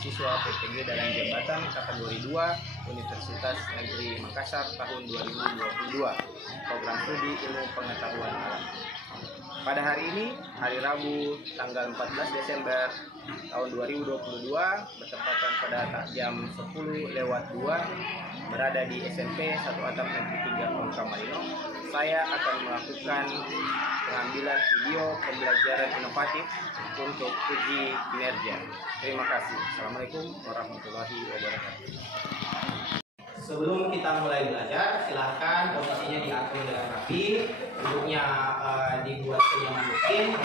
mahasiswa PPG Dalam Jabatan kategori 2 Universitas Negeri Makassar tahun 2022, program studi ilmu pengetahuan alam. Pada hari ini, hari Rabu, tanggal 14 Desember tahun 2022, bertepatan pada jam 10:02, berada di SMP 1 Atap Negeri 3 Ongka Marino, saya akan melakukan pengambilan video pembelajaran inovatif untuk uji kinerja. Terima kasih. Assalamualaikum warahmatullahi wabarakatuh. Sebelum kita mulai belajar, silahkan posisinya diatur dengan rapi, duduknya dibuat senyaman mungkin,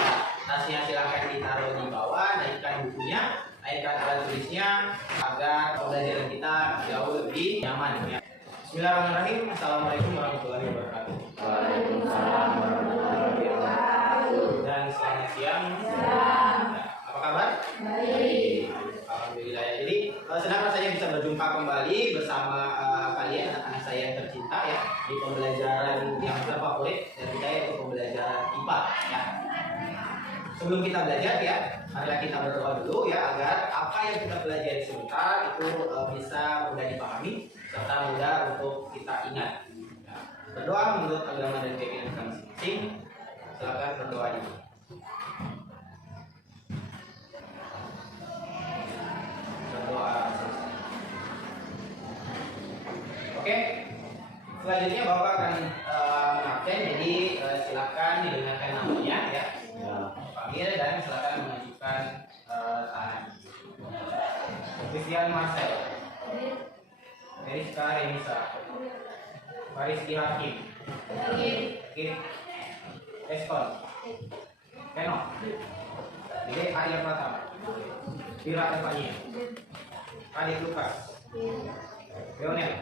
tasnya silahkan ditaruh di bawah, naikkan bukunya, naikkan alat tulisnya, agar pembelajaran kita jauh lebih nyaman. Ya. Bismillahirrahmanirrahim. Assalamualaikum warahmatullahi wabarakatuh. Waalaikumsalam warahmatullahi wabarakatuh. Dan selamat siang. Apa kabar? Baik. Alhamdulillah ya. Jadi senang rasanya bisa berjumpa kembali bersama kalian anak-anak saya yang tercinta ya di pembelajaran yang terfavorit dari saya yaitu pembelajaran IPA ya. Sebelum kita belajar ya, marilah kita berdoa dulu ya agar apa yang kita pelajari sebentar itu bisa mudah dipahami serta mudah untuk kita ingat. Ya. Berdoa menurut agama dan keyakinan kita masing-masing. Silakan berdoa dulu. Oke, selanjutnya Bapak akan mengabsen, jadi silakan didengarkan namanya ya, panggil dan silakan mengajukan tangan. Christian Marcel, Eriska Renisa, Fariski Hakim, Kip Eskon, Keno, Dede Arya Pratama, Vira Evania, Adit Lukas, Leonel,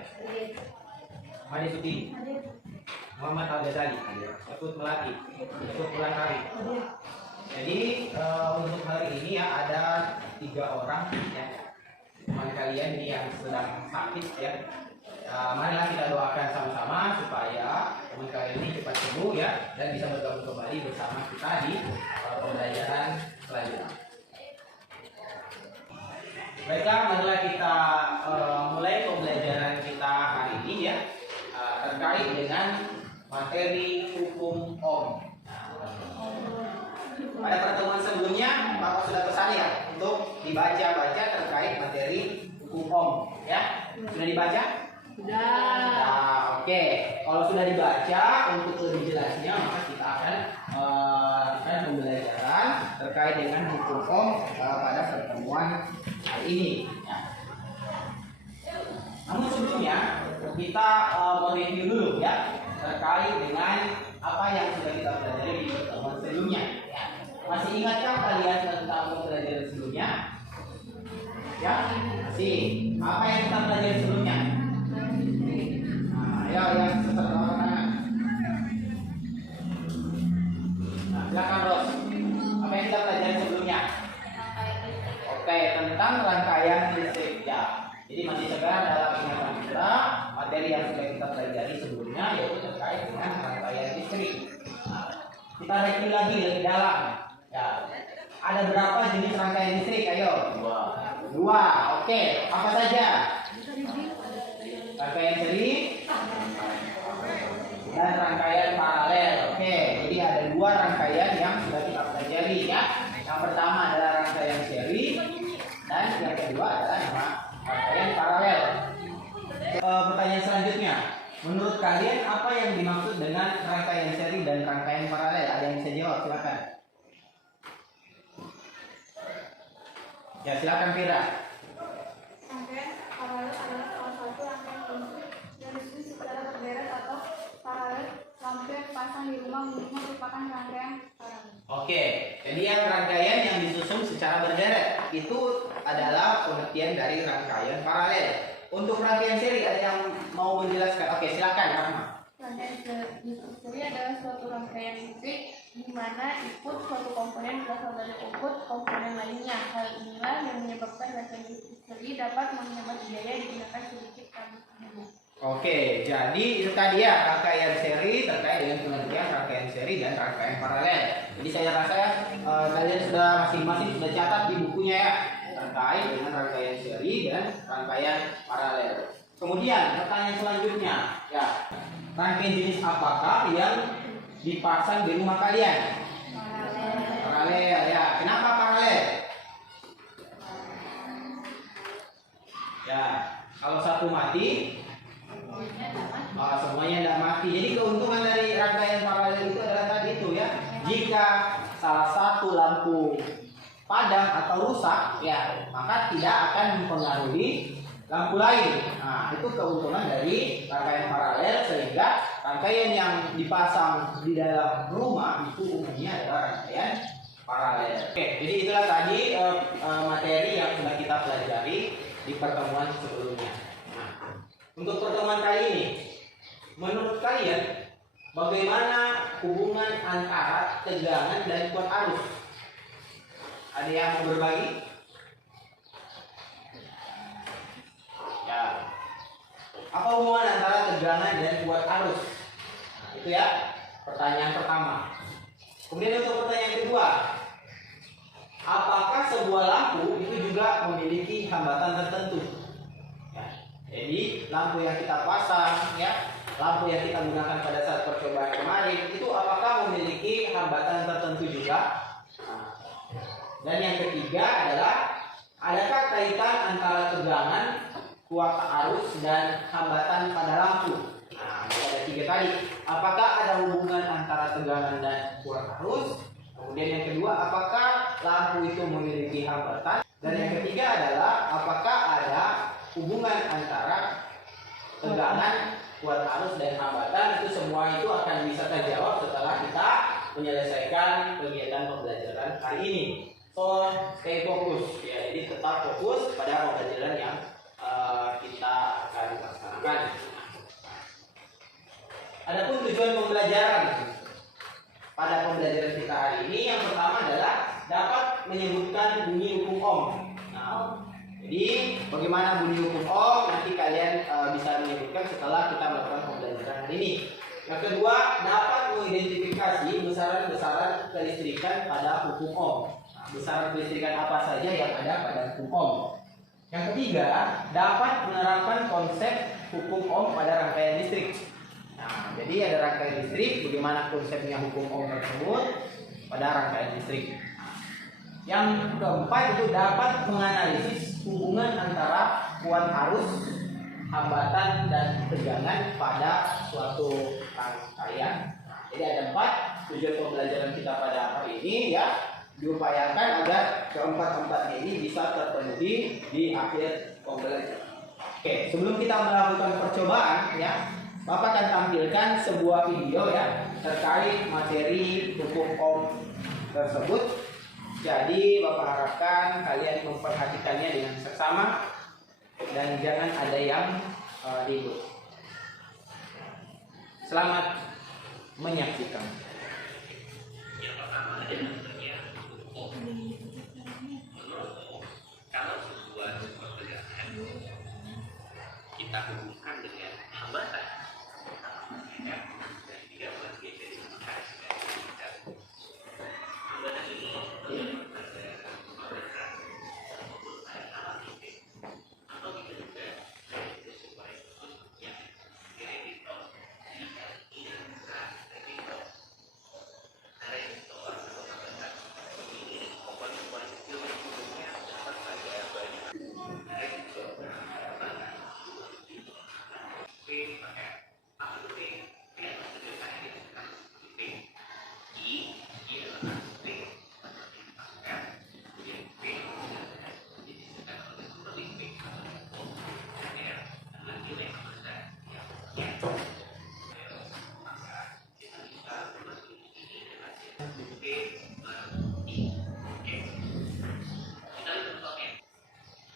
Madi Sutini, Muhammad Al-Ghazali, Ketut Melati, Ketut Melantari. Jadi untuk hari ini ya ada 3 orang ya teman kalian ini yang sedang sakit ya. Marilah kita doakan sama-sama supaya teman kalian ini cepat sembuh ya dan bisa bergabung kembali bersama kita di pembelajaran selanjutnya. Baiklah, marilah kita mulai pembelajaran kita hari ini ya terkait dengan materi hukum Ohm. Pada pertemuan sebelumnya Bapak sudah pesan ya untuk dibaca-baca terkait materi hukum Ohm ya. Sudah dibaca? Sudah. Nah, oke. Kalau sudah dibaca, untuk lebih jelasnya maka kita akan lakukan pembelajaran terkait dengan hukum Ohm pada pertemuan hari ini. Ya. Namun sebelumnya kita mereview dulu ya terkait dengan apa yang sudah kita pelajari di pertemuan sebelumnya. Ya. Masih ingatkah kalian tentang pembelajaran sebelumnya? Ya, masih. Apa yang kita pelajari sebelumnya? Nah, ya, yang seterusnya. Nah, silakan Ros. Apa yang kita pelajari sebelumnya? Oke, tentang rangkaian listrik ya. Jadi masih segar dalam ingatan kita materi yang sudah kita pelajari sebelumnya yaitu terkait dengan rangkaian listrik. Nah, kita review lagi lebih dalam. Ya. Ada berapa jenis rangkaian listrik? Ayo. Dua. Oke. Apa saja? Rangkaian seri dan rangkaian paralel. Oke. Jadi ada 2 rangkaian yang sudah kita pelajari ya. Yang pertama adalah rangkaian seri dan yang kedua adalah rangkaian paralel. Pertanyaan selanjutnya, menurut kalian apa yang dimaksud dengan rangkaian seri dan rangkaian paralel? Ada yang bisa jawab? Silakan. Ya, silakan Vira. Rangkaian paralel adalah salah satu rangkaian kunci yang disusun secara berderet atau paralel lampu yang pasang di rumah umumnya merupakan rangkaian paralel. Oke, jadi yang rangkaian yang disusun secara berderet itu adalah pengertian dari rangkaian paralel. Untuk rangkaian seri ada yang mau menjelaskan? Oke, silakan Rahma. Rangkaian seri adalah suatu rangkaian listrik di mana input suatu komponen berasal dari output komponen lainnya. Hal inilah yang menyebabkan rangkaian listrik seri dapat menghemat biaya digunakan sedikit kali dulu. Oke, jadi itu tadi ya rangkaian seri terkait dengan pengertian rangkaian seri dan rangkaian paralel. Jadi saya rasa kalian sudah masing-masing sudah catat di bukunya ya terkait dengan rangkaian seri dan rangkaian paralel. Kemudian pertanyaan selanjutnya, ya, rangkaian jenis apakah yang dipasang di rumah kalian? Paralel, ya. Kenapa paralel? Ya, kalau satu mati, semuanya tidak mati. Jadi keuntungan dari rangkaian paralel itu adalah tadi itu ya. Jika salah satu lampu padam atau rusak, ya, maka tidak akan mempengaruhi lampu lain. Nah, itu keuntungan dari rangkaian paralel, sehingga rangkaian yang dipasang di dalam rumah itu umumnya adalah rangkaian paralel. Oke, jadi itulah tadi materi yang sudah kita pelajari di pertemuan sebelumnya. Nah, untuk pertemuan kali ini, menurut kalian bagaimana hubungan antara tegangan dan kuat arus? Ada yang mau berbagi? Ya. Apa hubungan antara tegangan dan kuat arus? Nah, itu ya, pertanyaan pertama. Kemudian untuk pertanyaan kedua, apakah sebuah lampu itu juga memiliki hambatan tertentu? Ya. Jadi lampu yang kita pasang, ya, lampu yang kita gunakan pada saat percobaan kemarin, itu apakah memiliki hambatan tertentu juga? Nah, dan yang ketiga adalah, adakah kaitan antara tegangan, kuat arus, dan hambatan pada lampu? Nah, ada tiga tadi. Apakah ada hubungan antara tegangan dan kuat arus? Kemudian yang kedua, apakah lampu itu memiliki hambatan? Dan yang ketiga adalah, apakah ada hubungan antara tegangan, kuat arus, dan hambatan? Itu semua itu akan bisa terjawab setelah kita menyelesaikan kegiatan pembelajaran kali ini. So, stay fokus ya, jadi tetap fokus pada pembelajaran yang kita akan laksanakan. Adapun tujuan pembelajaran pada pembelajaran kita hari ini, yang pertama adalah dapat menyebutkan bunyi hukum Ohm. Nah, jadi bagaimana bunyi hukum Ohm nanti kalian bisa menyebutkan setelah kita melakukan pembelajaran hari ini. Yang kedua, dapat mengidentifikasi besaran-besaran kelistrikan pada hukum Ohm. Nah, besaran kelistrikan apa saja yang ada pada hukum Ohm. Yang ketiga, dapat menerapkan konsep hukum Ohm pada rangkaian listrik. Nah, jadi ada rangkaian listrik, bagaimana konsepnya hukum Ohm tersebut pada rangkaian listrik. Yang keempat itu dapat menganalisis hubungan antara kuat arus, hambatan, dan tegangan pada suatu rangkaian. Jadi ada 4 tujuan pembelajaran kita pada hari ini ya. Diupayakan agar keempat-empatnya ini bisa terpenuhi di akhir pembelajaran. Oke, sebelum kita melakukan percobaan ya, Bapak akan tampilkan sebuah video ya terkait materi hukum Ohm tersebut. Jadi Bapak harapkan kalian memperhatikannya dengan seksama dan jangan ada yang ribut. Selamat menyaksikan. Yang pertama adalah kalau sebuah tegangan kita hubungkan dengan hambatan, ya, dari 13 G dari hambatan ini atau kita juga sesuai yang direktor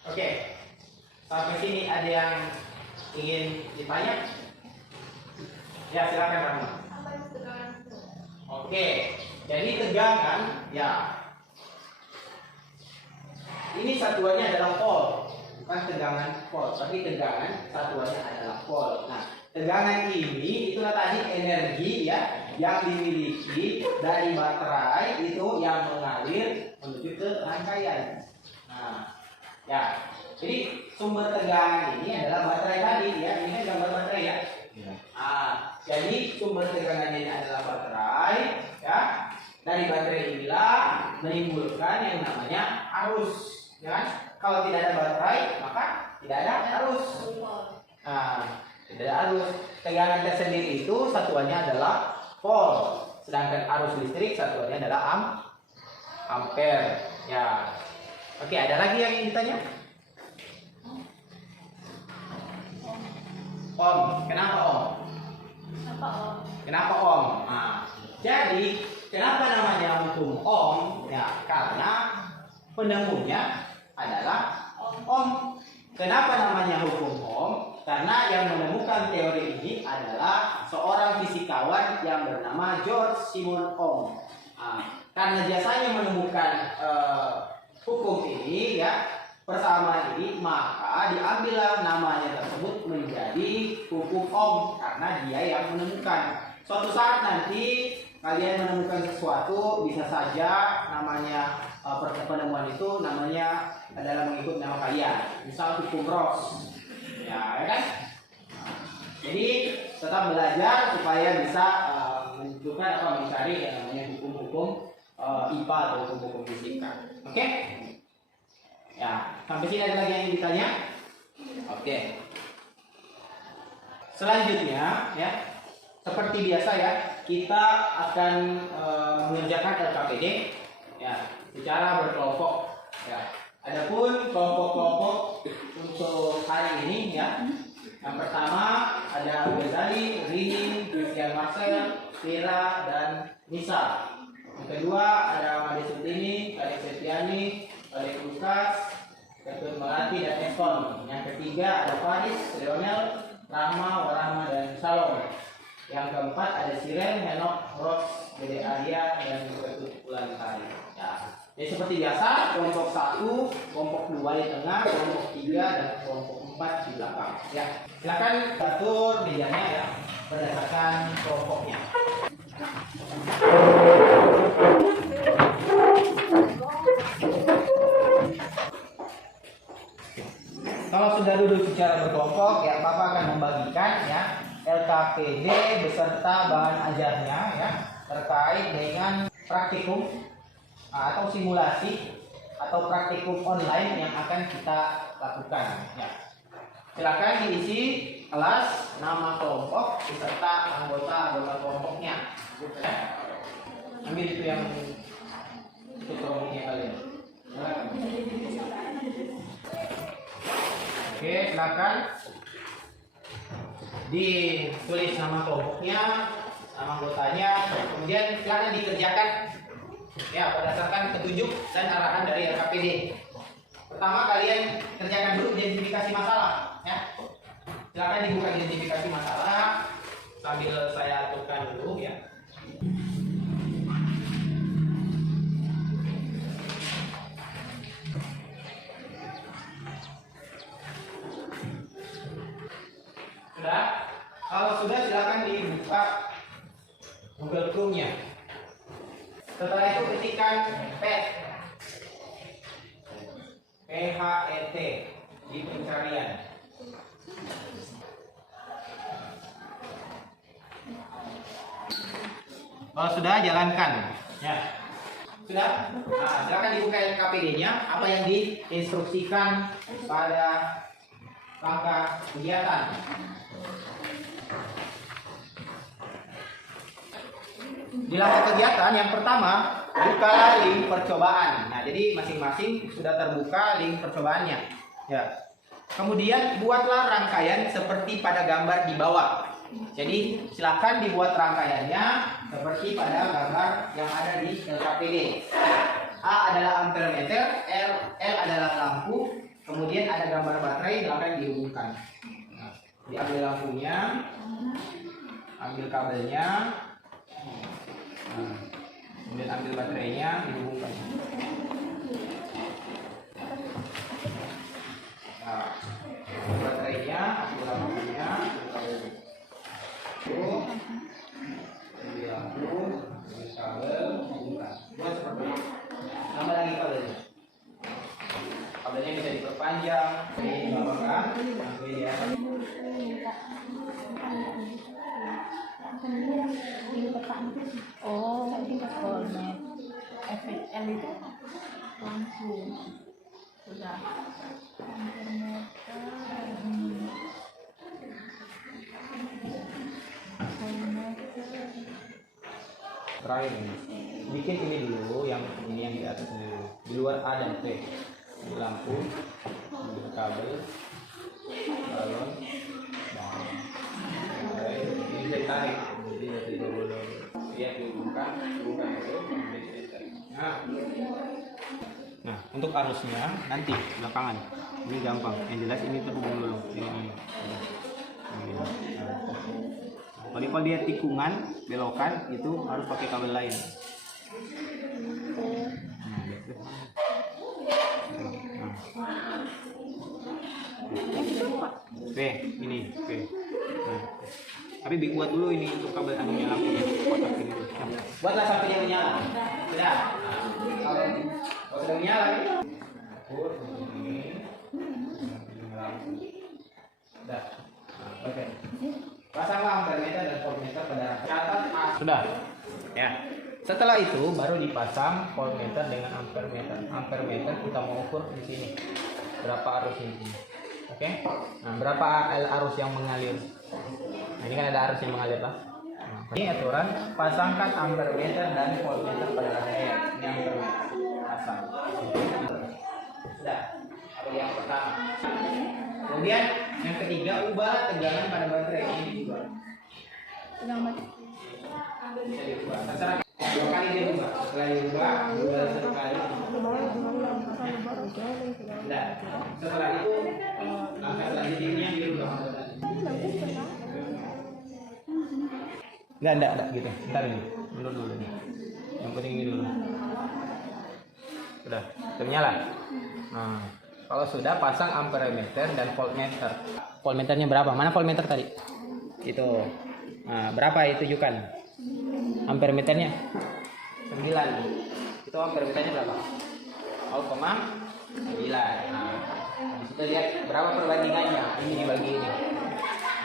Oke, sampai sini ada yang ingin ditanya? Ya, silakan Rahma. Apa itu tegangan itu? Oke, jadi tegangan ya, ini satuannya adalah volt, bukan tegangan volt, tapi tegangan satuannya adalah volt. Nah, tegangan ini itulah tadi energi ya yang dimiliki dari baterai itu yang mengalir menuju ke rangkaian. Nah, Ya, jadi sumber tegangan ini adalah baterai tadi ya. Ini kan gambar baterai ya. Jadi sumber tegangannya ini adalah baterai ya. Dari baterai inilah menimbulkan yang namanya arus, ya kan? Kalau tidak ada baterai maka tidak ada arus. Tidak ada arus. Tegangan tersendiri itu satuannya adalah volt, sedangkan arus listrik satuannya adalah ampere. Ya. Oke, ada lagi yang ingin ditanya? Ohm. Kenapa ohm? Kenapa ohm? Jadi kenapa namanya hukum ohm? Ya, karena penemunya adalah ohm. Kenapa namanya hukum ohm? Karena yang menemukan teori ini adalah seorang fisikawan yang bernama George Simon Ohm. Karena jasanya menemukan hukum ini ya, persamaan ini, maka diambillah namanya tersebut menjadi hukum Ohm karena dia yang menemukan. Suatu saat nanti kalian menemukan sesuatu, bisa saja namanya penemuan itu namanya adalah mengikut nama kalian. Misal hukum Ross, ya kan? Jadi tetap belajar supaya bisa menunjukkan apa mencari yang namanya hukum-hukum IPA atau hukum-hukum fisika. Oke? Ya, sampai sini ada lagi yang ingin ditanya? Oke. Selanjutnya ya, seperti biasa ya, kita akan mengerjakan LKPD ya secara berkelompok ya. Adapun kelompok-kelompok untuk hari ini ya, yang pertama ada Ghazali, Rini, Christian Marcel, Tira, dan Nisa. Yang kedua ada Made Sutini, Kadek Setiani, Kadek Lukas, Ketut Melati, dan Eskon. Yang ketiga ada Faris, Leonel, Rahma, Warahma, dan Salom. Yang keempat ada Siren, Henok, Ros, Dede Arya, dan Ketut Ulantari. Ya. Jadi seperti biasa, kelompok 1, kelompok 2 di tengah, kelompok 3, dan kelompok 4 di belakang. Ya, silakan atur mejanya ya berdasarkan kelompoknya. Kalau sudah duduk secara berkelompok, ya Bapak akan membagikan ya LKPD beserta bahan ajarnya ya terkait dengan praktikum atau simulasi atau praktikum online yang akan kita lakukan ya. Silakan diisi kelas, nama kelompok beserta anggota kelompoknya. Ambil itu yang itu kelompoknya kalian. Oke, silakan ditulis nama kelompoknya, nama anggotanya, kemudian silakan dikerjakan ya berdasarkan petunjuk dan arahan dari LKPD. Pertama kalian kerjakan dulu identifikasi masalah ya. Silakan dibuka identifikasi masalah sambil saya aturkan dulu ya. Sudah? Kalau sudah silakan dibuka Google Chrome-nya. Setelah itu ketikkan PHET di pencarian. Kalau sudah, jalankan. Ya. Sudah? Nah, silakan dibuka LKPD-nya. Apa yang diinstruksikan pada langkah kegiatan. Di langkah kegiatan yang pertama, bukalah link percobaan. Nah, jadi masing-masing sudah terbuka link percobaannya. Ya. Kemudian buatlah rangkaian seperti pada gambar di bawah. Jadi silakan dibuat rangkaiannya seperti pada gambar yang ada di LKPD. A adalah ampere meter, L adalah lampu, kemudian ada gambar baterai, silakan dihubungkan. Nah, diambil lampunya, ambil kabelnya. Nah, kemudian ambil baterainya, dihubungkan. Nah, baterainya, ambil lampunya, ambil kabelnya. Ambil lampu, ambil kabel, dihubungkan. Buat seperti ini. Tambah lagi kabelnya. Kabelnya bisa diperpanjang. Ini apakah? Oke ya. Oh, voltmeter. Efek L itu lampu. Sudah. Terakhir ini. Bikin ini dulu, yang ini yang di atas dulu. Di luar A dan P. Ini lampu, ini kabel, balon, dan ini bisa ditarik. Jadi dari dulu lihat dibuka itu. Nah, untuk arusnya nanti belakangan. Ini gampang. Yang jelas ini terhubung dulu. Ini. Kalau dia tikungan, belokan itu harus pakai kabel lain. P, ini P. Nah. Tapi dibuat dulu ini untuk kabel anunya lampunya. Kotak ini. Buatlah sampai dia menyala. Sudah. Kalau sudah menyala ini. Sudah. Oke. Pasanglah ampermeter dan voltmeter pada catat. Sudah. Ya. Setelah itu baru dipasang voltmeter dengan ampermeter. Ampermeter kita mau ukur di sini. Berapa arus ini? Oke. Nah, berapa arus yang mengalir? Nah, ini kan ada arus yang mengalir lah. Nah, ini aturan pasangkan ampermeter dan voltmeter pada rangkaian. Ini ampermeter. Pasang. Sudah. Atau yang pertama. Kemudian yang ketiga, ubah tegangan pada baterai ini diubah. Tegangan Bisa diubah. Terserah. 2 kali diubah. Setelah diubah, satu kali. Nah, setelah itu langkah selanjutnya yang diubah. Enggak gitu. Bentar ini. Mundur dulu nih. Yang penting ini dulu. Sudah nyala. Nah, kalau sudah pasang ampermeter dan voltmeter. Voltmeternya berapa? Mana voltmeter tadi? Itu. Nah, berapa itu tunjukkan? Ampermeternya 9. Itu ampermeternya berapa? 0,9. Nah, habis itu lihat berapa perbandingannya. Ini dibagi ini.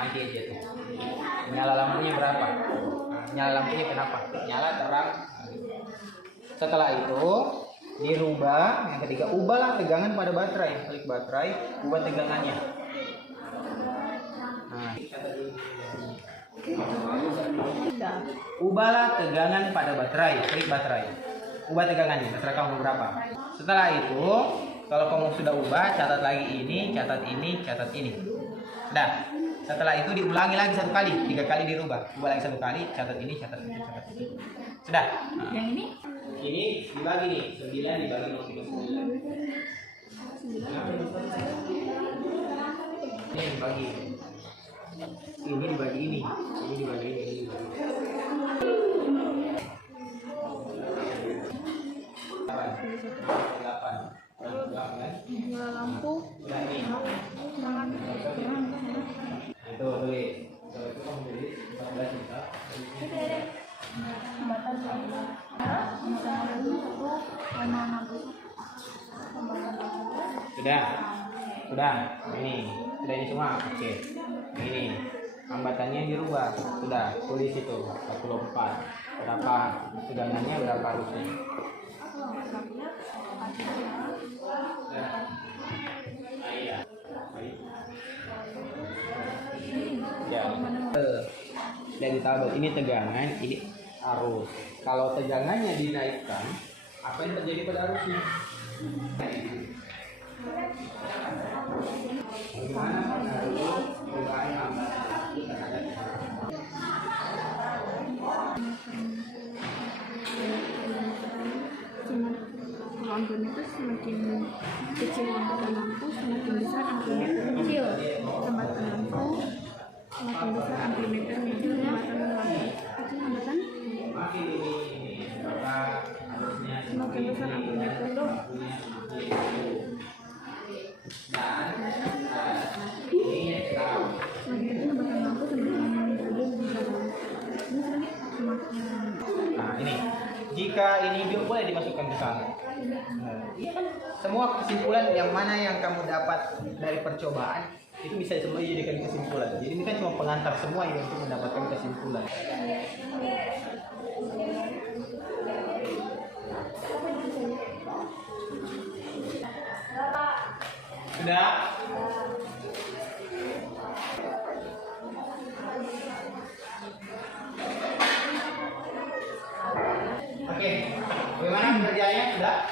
Nanti aja tuh. Nyala lampunya berapa? Nah, nyala lampunya kenapa? Nyala terang. Setelah itu dirubah. Yang ketiga, ubahlah tegangan pada baterai. Klik baterai, ubah tegangannya. Nah, ubahlah tegangan pada baterai. Klik baterai, ubah tegangannya. Terserah kamu berapa. Setelah itu, kalau kamu sudah ubah, catat lagi ini, catat ini, catat ini. Dah. Setelah itu diulangi lagi 1 kali, 3 kali dirubah. Ubah lagi 1 kali, catat ini, catat ini, catat ini. Sudah. Nah. yang ini? Ini dibagi nih, 9 dibagi 0,9. Ini dibagi. Ini dibagi ini. Ini dibagi ini. Ini dibagi. 8. Nyala lampu. Udah ini. Itu tulis. Kalau itu kamu tulis 14 juta. Sudah ini semua. Oke, ini hambatannya dirubah. Sudah tulis itu 44. Berapa tegangannya, berapa arusnya? Ya, dari tabel ini tegangan, ini arus. Kalau tegangannya dinaikkan, apa yang terjadi pada arusnya? Bagaimana pengaruh perubahan hambatan terhadap kalau ampermeter semakin kecil hambatan lampu, semakin besar ampermeter kecil. Hambatan lampu semakin besar ampermeternya. Hambatan lampu kecil, hambatan semakin besar ampermeter dong. Semakin kecil hambatan lampu, semakin besar. Nah ini, jika ini boleh dimasukkan ke sana. Semua kesimpulan yang mana yang kamu dapat dari percobaan itu bisa semua dijadikan kesimpulan. Jadi ini kan cuma pengantar semua yang untuk mendapatkan kesimpulan. Sudah? Oke, bagaimana pengerjaannya? Sudah?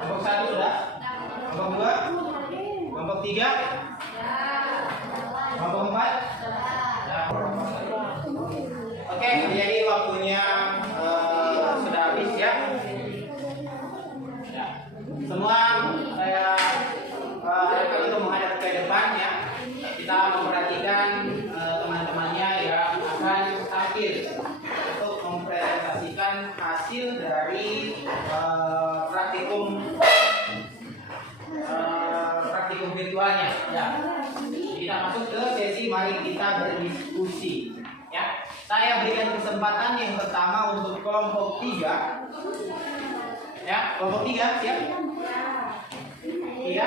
Kelompok 1 sudah? Kelompok 2? Kelompok 3? Kelompok 4? Oke, jadi waktunya sudah habis ya. Semua saya harapkan untuk menghadap ke depan ya. Kita memperhatikan teman-temannya yang akan tampil untuk mempresentasikan hasil dari praktikum virtualnya ya. Kita masuk ke sesi mari kita berdiskusi ya. Saya berikan kesempatan yang pertama untuk kelompok 3 ya, kelompok 3 siap? 3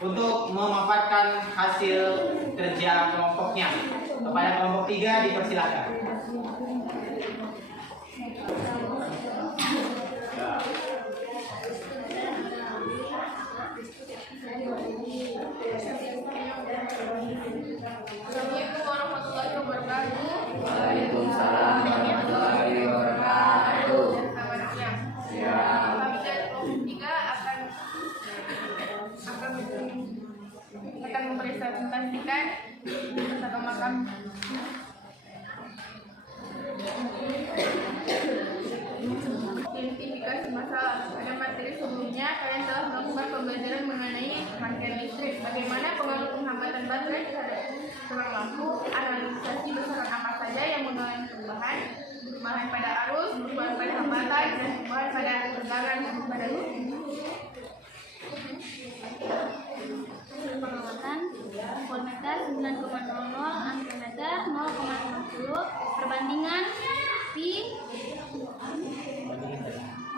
untuk memaparkan hasil kerja kelompoknya. Kepada kelompok 3 dipersilakan. Assalamualaikum warahmatullahi wabarakatuh. Waalaikumsalam warahmatullahi wabarakatuh. Selamat siang. Kami dari kelompok 3 akan mempresentasikan bersama makam identifikasi masalah. Pada materi sebelumnya kalian telah melakukan pembelajaran mengenai rangkaian listrik, bagaimana pengaruh penghambatan baterai terhadap selang lampu, analisasi besaran apa saja yang mengalami perubahan pada arus, perubahan pada hambatan, dan perubahan pada tegangan pada pengamatan voltmeter 9,00 ampermeter 0,50 perbandingan pi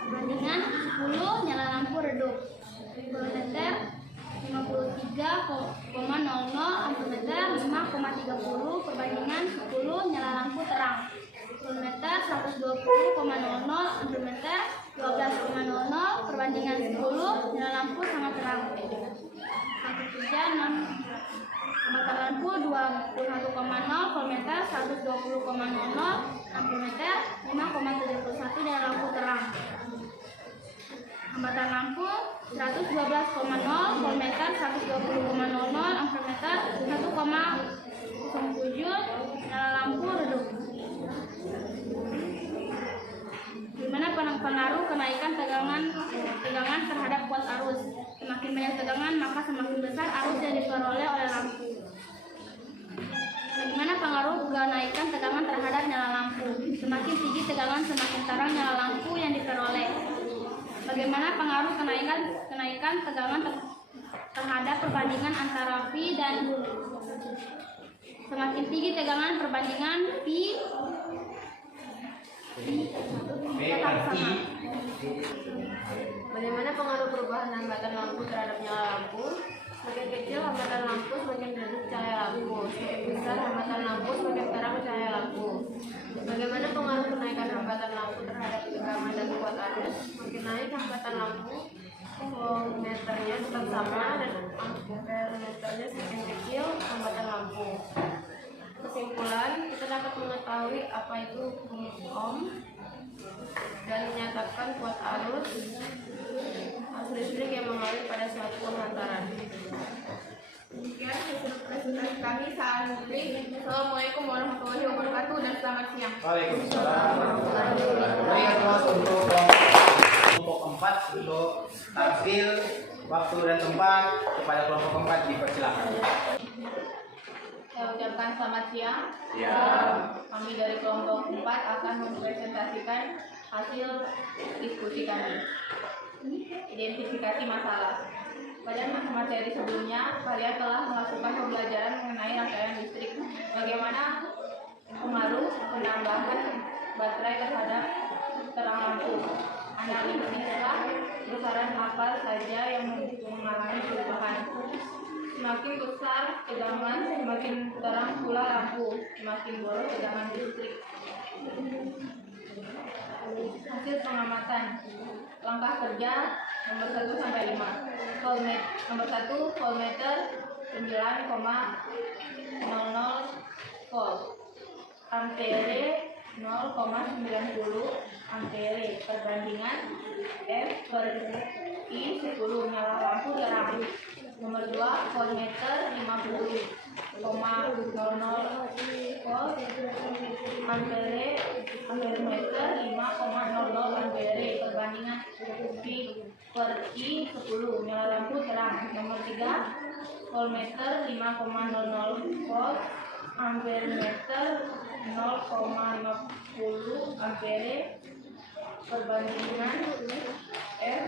perbandingan 10 nyala lampu redup voltmeter 53,00 ampermeter 5,30 perbandingan 10 nyala lampu terang voltmeter 120,00 ampermeter 12,00 perbandingan 10 nyala lampu sangat terang. Kerja 6 hambatan lampu 21,0 voltmeter 120,00 ampermeter 5,71 nyala lampu terang. Hambatan lampu 112,0 voltmeter 120,00 ampermeter 1,07 nyala lampu redup. Bagaimana pengaruh kenaikan tegangan terhadap kuat arus? Semakin banyak tegangan, maka semakin besar arus yang diperoleh oleh lampu. Bagaimana pengaruh kenaikan tegangan terhadap nyala lampu? Semakin tinggi tegangan, semakin terang nyala lampu yang diperoleh. Bagaimana pengaruh kenaikan tegangan terhadap perbandingan antara pi dan semakin tinggi tegangan perbandingan pi tetap sama. Bagaimana pengaruh perubahan hambatan lampu terhadap nyala lampu? Semakin kecil hambatan lampu, semakin redup cahaya lampu. Semakin besar hambatan lampu, semakin terang cahaya lampu. Bagaimana pengaruh kenaikan hambatan lampu terhadap tegangan dan kuat arus? Semakin naik hambatan lampu, voltmeternya tetap sama dan ampermeternya semakin kecil hambatan lampu. Kesimpulan, kita dapat mengetahui apa itu ohm dan menyatakan kuat arus listrik yang mengalir pada suatu penghantaran. Demikian presentasi kami saat ini. Assalamualaikum warahmatullahi wabarakatuh dan selamat siang. Waalaikumsalam warahmatullahi wabarakatuh. Beri aplaus untuk kelompok 4 untuk tampil. Waktu dan tempat kepada kelompok 4 dipersilakan. Saya ucapkan selamat siang. Ya. Kami dari kelompok 4 akan mempresentasikan hasil diskusi kami. Identifikasi masalah. Pada materi sebelumnya, kalian telah melakukan pembelajaran mengenai rangkaian listrik. Bagaimana pengaruh penambahan baterai terhadap terang lampu, Analisis besaran apa saja yang mengalami perubahan. Semakin besar tegangan, semakin terang pula lampu. Semakin boros tegangan listrik. Hasil pengamatan. Langkah kerja nomor 1 sampai 5. Nomor 1, voltmeter 9,00 volt. Ampere 0,90 ampere. Perbandingan F per I 10. Nyala lampu terang. Nomor 2, voltmeter 50,00 volt. Ampere meter 5,00 ampere. Perbandingan V per I 10. Nyala lampu terang. Nomor 3, voltmeter 5,00 volt. Ampere meter 0,50 ampere. Perbandingan F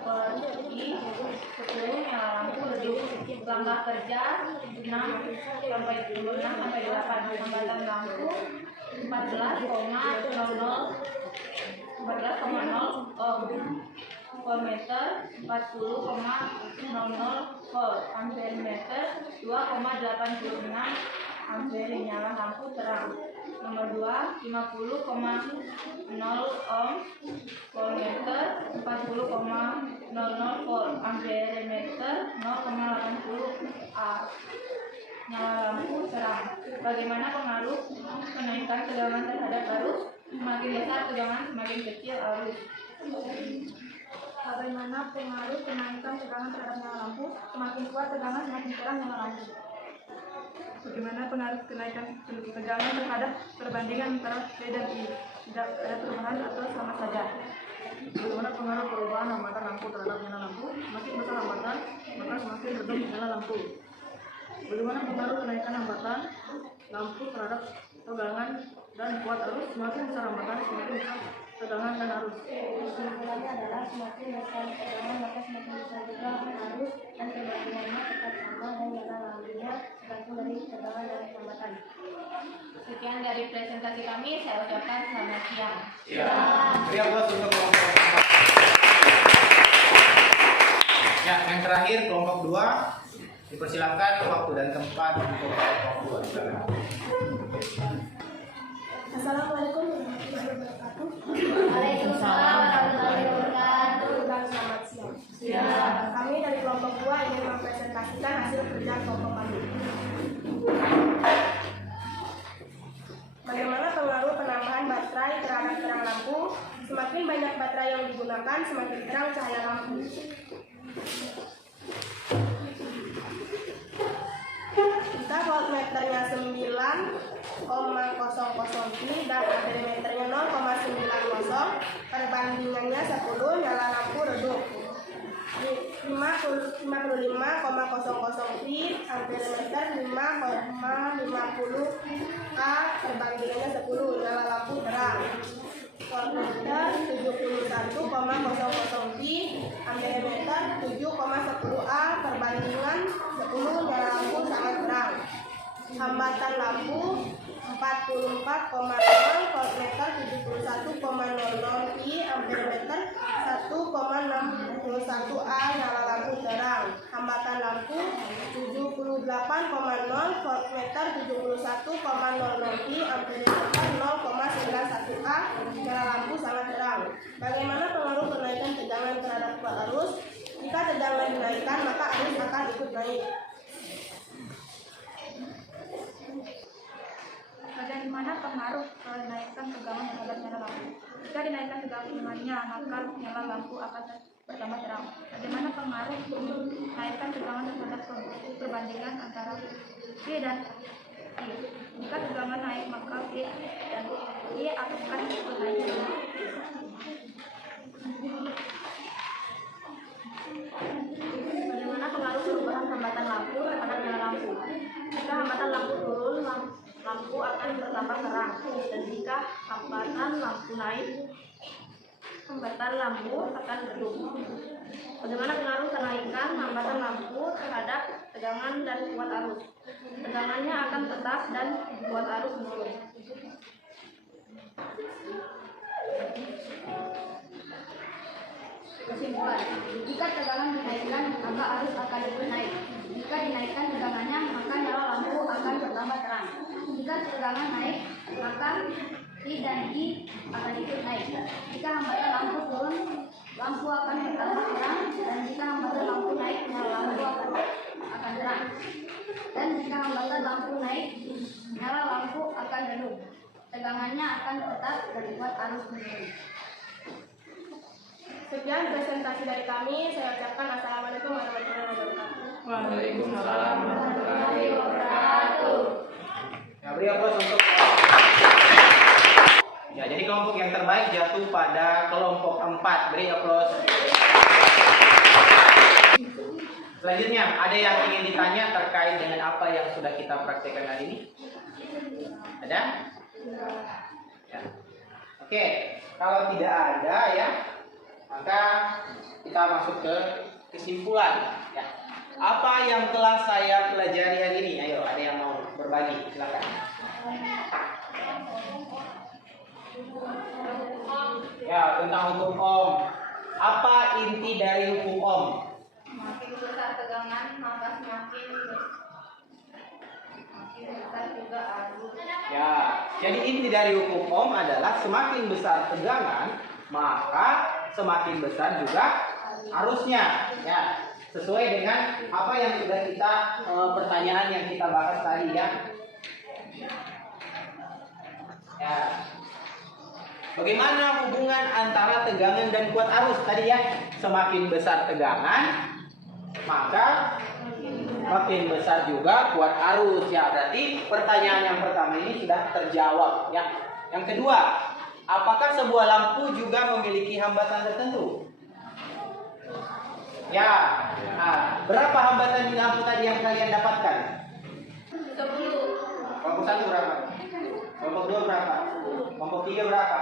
per I 10. Nyala lampu redup. Langkah kerja 6 sampai 8. Hambatan lampu 14,0 ohm. Voltmeter 40,00 volt. Ampere meter 2,86 ampere. Nyala lampu terang. Nomor 2, 50,0 ohm. Voltmeter 40,00 volt. Ampere meter 0,80 A. Nyala lampu terang. Bagaimana pengaruh kenaikan tegangan terhadap arus? Semakin besar tegangan, semakin kecil arus. Bagaimana pengaruh kenaikan tegangan terhadap nyala lampu? Semakin kuat tegangan, semakin terang nyala lampu. Bagaimana pengaruh kenaikan tegangan terhadap perbandingan antara V dan I? Tidak ada perubahan atau sama saja. Bagaimana pengaruh perubahan hambatan lampu terhadap nyala lampu? Semakin besar hambatan, maka semakin redup nyala lampu. Bagaimana pengaruh kenaikan hambatan lampu terhadap tegangan dan kuat arus? Semakin besar hambatan, semakin besar tegangan dan arus. Kesimpulannya adalah semakin besar tegangan maka semakin besar juga arus, dan perbandingannya tetap sama dan nyala lampunya tergantung dari tegangan dan hambatan. Sekian dari presentasi kami. Saya ucapkan selamat siang. Beri aplaus untuk kelompok 4. Ya, yang terakhir kelompok 2. Dipersilakan waktu dan tempat untuk kelompok 2. Silakan. Assalamualaikum warahmatullahi wabarakatuh. Waalaikumsalam warahmatullahi wabarakatuh. Dan selamat siang. Siang. Kami dari kelompok 2 ingin mempresentasikan hasil kerja kelompok kami. Bagaimana pengaruh penambahan baterai terhadap terang lampu? Semakin banyak baterai yang digunakan, semakin terang cahaya lampu. Jika voltmeternya 9,00 V dan ampere meternya 0,90, perbandingannya 10, nyala lampu redup. 55,00 V, ampere meter 5,50 A, perbandingannya 10, nyala lampu terang. Voltmeter 71,00 V, ampere meter 7,10 A, perbandingan 10, nyala lampu sangat terang. Hambatan lampu 44,0, voltmeter 71,00 V, ampere meter 1,61 A, nyala lampu terang. Hambatan lampu 78,0, voltmeter 71,00 V, ampere meter 0,91 A, nyala lampu sangat terang. Bagaimana pengaruh kenaikan tegangan terhadap arus? Jika tegangan dinaikkan, maka arus akan ikut naik. Bagaimana pengaruh kenaikan tegangan terhadap nyala lampu? Jika dinaikkan tegangannya, maka nyala lampu akan bertambah terang. Bagaimana pengaruh kenaikan tegangan terhadap perbandingan antara V dan I? Jika tegangan naik, maka V dan I akan ikut naik. Bagaimana pengaruh perubahan hambatan lampu terhadap nyala lampu? Jika hambatan lampu turun, lampu akan bertambah terang, dan jika hambatan lampu naik, hambatan lampu akan redup. Bagaimana pengaruh kenaikan hambatan lampu terhadap tegangan dan kuat arus? Tegangannya akan tetap dan kuat arus menurun. Kesimpulan, jika tegangan dinaikkan, maka arus akan ikut naik. Jika dinaikkan tegangannya, maka nyala lampu akan bertambah terang. Jika tegangan naik, maka I dan I akan ikut naik. Jika hambatan lampu turun, lampu akan bertambah terang. Dan jika hambatan lampu naik, nyala lampu akan terang. Dan jika hambatan lampu naik, nyala lampu akan redup. Tegangannya akan tetap dan kuat arus menurun. Sekian presentasi dari kami. Saya ucapkan assalamualaikum warahmatullahi wabarakatuh. Waalaikumsalam warahmatullahi wabarakatuh. Ya, beri aplaus untuk. Ya, jadi kelompok yang terbaik jatuh pada kelompok 4. Beri aplaus. Selanjutnya, ada yang ingin ditanya terkait dengan apa yang sudah kita praktekkan hari ini? Ada? Ya. Oke, kalau tidak ada ya, maka kita masuk ke kesimpulan. Ya. Apa yang telah saya pelajari hari ini? Ayo, ada yang mau berbagi? Silakan. Ya, tentang hukum Ohm. Apa inti dari hukum Ohm? Semakin besar tegangan, maka semakin besar juga arus. Ya, jadi inti dari hukum Ohm adalah semakin besar tegangan, maka semakin besar juga arusnya. Ya, sesuai dengan apa yang sudah kita pertanyaan yang kita bahas tadi ya. Ya. Bagaimana hubungan antara tegangan dan kuat arus tadi ya? Semakin besar tegangan, maka makin besar juga kuat arus ya. Berarti pertanyaan yang pertama ini sudah terjawab ya. Yang kedua, apakah sebuah lampu juga memiliki hambatan tertentu? Ya. Nah, berapa hambatan di lampu tadi yang kalian dapatkan? 10. Kelompok 1 berapa? Kelompok 2 berapa? Kelompok 3 berapa?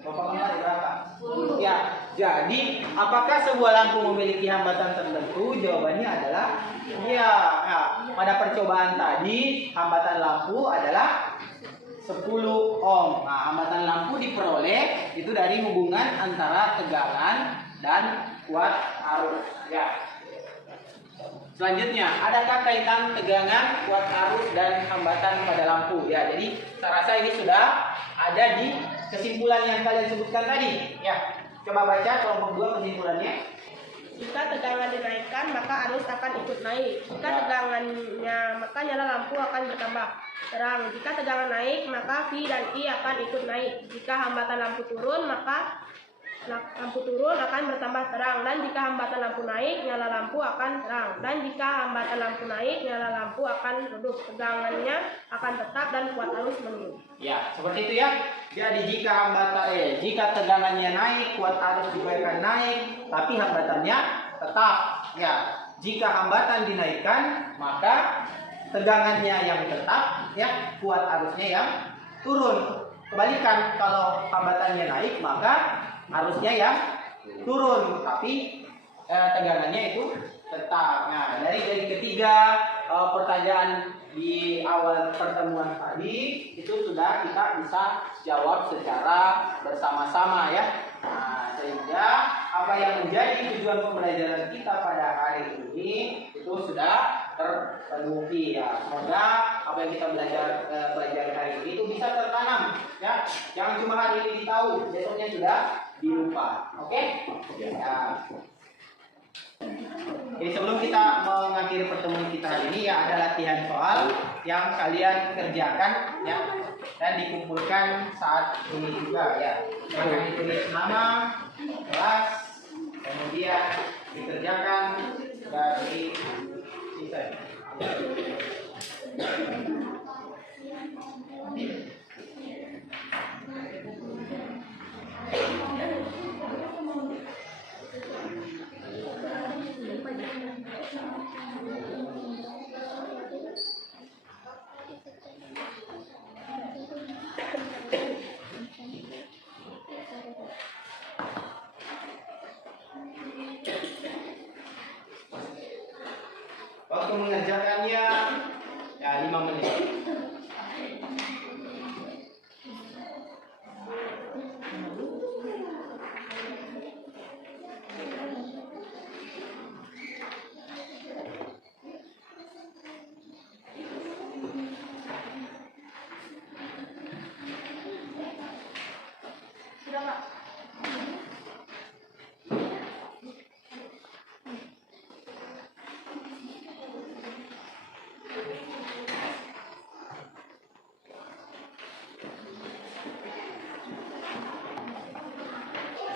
Kelompok 4 berapa? 10. Ya, jadi apakah sebuah lampu memiliki hambatan tertentu? Jawabannya adalah ya. Nah, pada percobaan tadi hambatan lampu adalah 10 ohm. Nah, hambatan lampu diperoleh itu dari hubungan antara tegangan dan kuat arus. Ya. Selanjutnya, adakah kaitan tegangan, kuat arus dan hambatan pada lampu? Ya, jadi saya rasa ini sudah ada di kesimpulan yang kalian sebutkan tadi. Ya, coba baca kelompok 2 kesimpulannya. Jika tegangan dinaikkan, maka arus akan ikut naik. Jika tegangannya, maka nyala lampu akan bertambah terang. Jika tegangan naik, maka V dan I akan ikut naik. Jika hambatan lampu turun, maka lampu turun akan bertambah terang. Dan jika hambatan lampu naik, nyala lampu akan terang. Dan jika hambatan lampu naik, nyala lampu akan redup. Tegangannya akan tetap dan kuat arus menurun. Ya, seperti itu ya. Jadi jika tegangannya naik, kuat arus juga akan naik, tapi hambatannya tetap. Ya, jika hambatan dinaikkan, maka tegangannya yang tetap, ya, kuat arusnya yang turun. Kebalikan, kalau hambatannya naik, maka arusnya yang turun, tapi tegangannya itu tetap. Nah, dari ketiga pertanyaan di awal pertemuan tadi itu sudah kita bisa jawab secara bersama-sama ya. Nah, sehingga apa yang menjadi tujuan pembelajaran kita pada hari ini itu sudah terpenuhi ya. Semoga apa yang kita belajar hari ini itu bisa tertanam ya. Jangan cuma hari ini tahu, besoknya sudah dilupa. Oke? Ya. Jadi sebelum kita mengakhiri pertemuan kita hari ini ya, ada latihan soal yang kalian kerjakan ya, dan dikumpulkan saat ini juga ya. Akan ditulis nama, kelas, kemudian dikerjakan dari sisa. Waktu mengerjakannya ya 5 menit.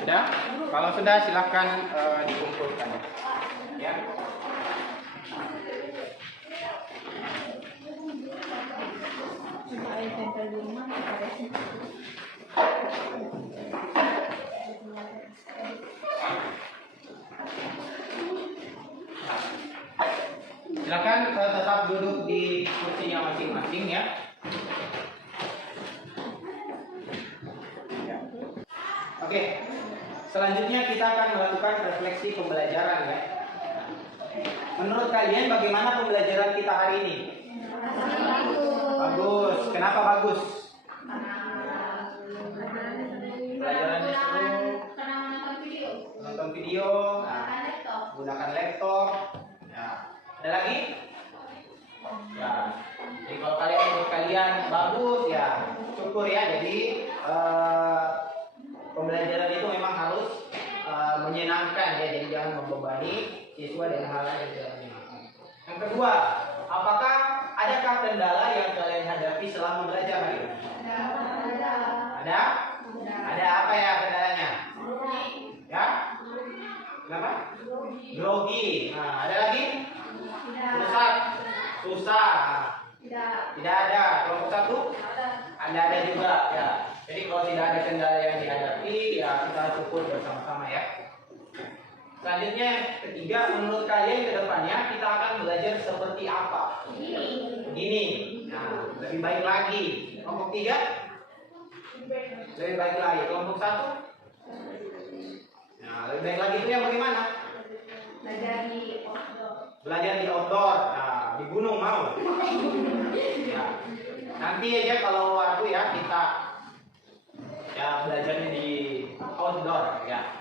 Sudah? Kalau sudah silahkan dikumpulkan. Ya. Silakan tetap duduk di kursinya masing-masing ya. Oke, selanjutnya kita akan melakukan refleksi pembelajaran ya. Menurut kalian bagaimana pembelajaran kita hari ini? Bagus. Kenapa bagus? Pembelajarannya seru. Nonton video. Gunakan laptop. Ya. Ada lagi? Ya. Jadi kalau menurut kalian bagus ya, syukur ya. Jadi pembelajaran itu memang harus menyenangkan ya, jadi jangan membebani siswa dengan hal-hal yang tidak menyenangkan. Yang kedua, adakah kendala yang kalian hadapi selama belajar hari ini? Ada? Ada apa ya kendalanya? Ya? Kenapa? Grogi. Nah, ada lagi? Susah. Tidak ada. Kelompok satu? Ada juga ya. Jadi kalau tidak ada kendala yang dihadapi, ya kita syukur bersama-sama ya. Selanjutnya, ketiga, menurut kalian ke depannya kita akan belajar seperti apa? Begini. Nah, lebih baik lagi. Kelompok tiga? Lebih baik lagi. Kelompok satu? Nah, lebih baik lagi itu yang bagaimana? Belajar di outdoor. Nah, di gunung mau? Ya. Nanti aja kalau aku ya kita belajarnya di outdoor ya.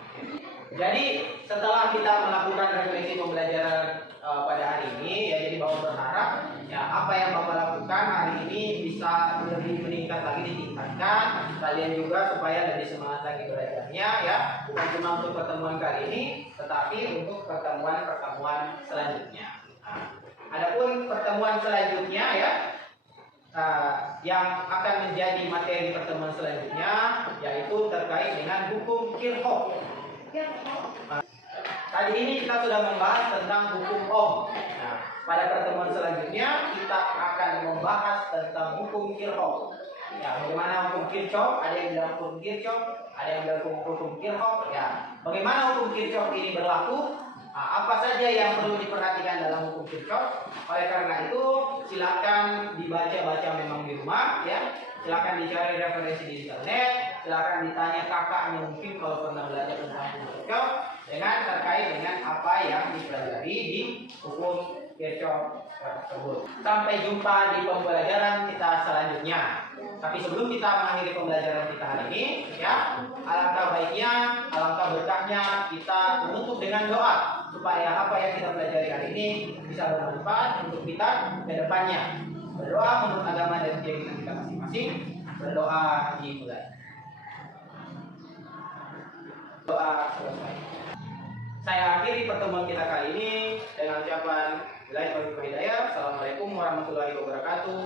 Jadi setelah kita melakukan refleksi pembelajaran pada hari ini ya, jadi Bapak berharap ya apa yang Bapak lakukan hari ini bisa lebih meningkat lagi, ditingkatkan kalian juga supaya lebih semangat lagi belajarnya ya, bukan cuma untuk pertemuan kali ini tetapi untuk pertemuan selanjutnya. Nah, adapun pertemuan selanjutnya ya, yang akan menjadi materi pertemuan selanjutnya yaitu terkait dengan hukum Kirchhoff. Tadi ini kita sudah membahas tentang hukum Ohm. Nah, pada pertemuan selanjutnya kita akan membahas tentang hukum Kirchhoff. Ya, bagaimana hukum Kirchhoff? Ada yang bilang hukum Kirchhoff, ada yang bilang hukum Kirchhoff. Ya, bagaimana hukum Kirchhoff ini berlaku? Nah, apa saja yang perlu diperhatikan dalam hukum Kirchhoff? Oleh karena itu, silakan dibaca-baca memang di rumah, ya. Silakan dicari referensi di internet. Silakan ditanya kakaknya mungkin kalau pernah belajar tentang hukum Kirchhoff terkait dengan apa yang dipelajari di hukum Kirchhoff tersebut. Sampai jumpa di pembelajaran kita selanjutnya. Tapi sebelum kita mengakhiri pembelajaran kita hari ini, ya, alangkah baiknya, alangkah berkahnya kita menutup dengan doa supaya apa yang kita pelajari hari ini bisa bermanfaat untuk kita ke depannya. Berdoa menurut agama dan keyakinan kita masing-masing. Berdoa dimulai. Doa selesai. Saya akhiri pertemuan kita kali ini dengan ucapan Assalamualaikum warahmatullahi wabarakatuh.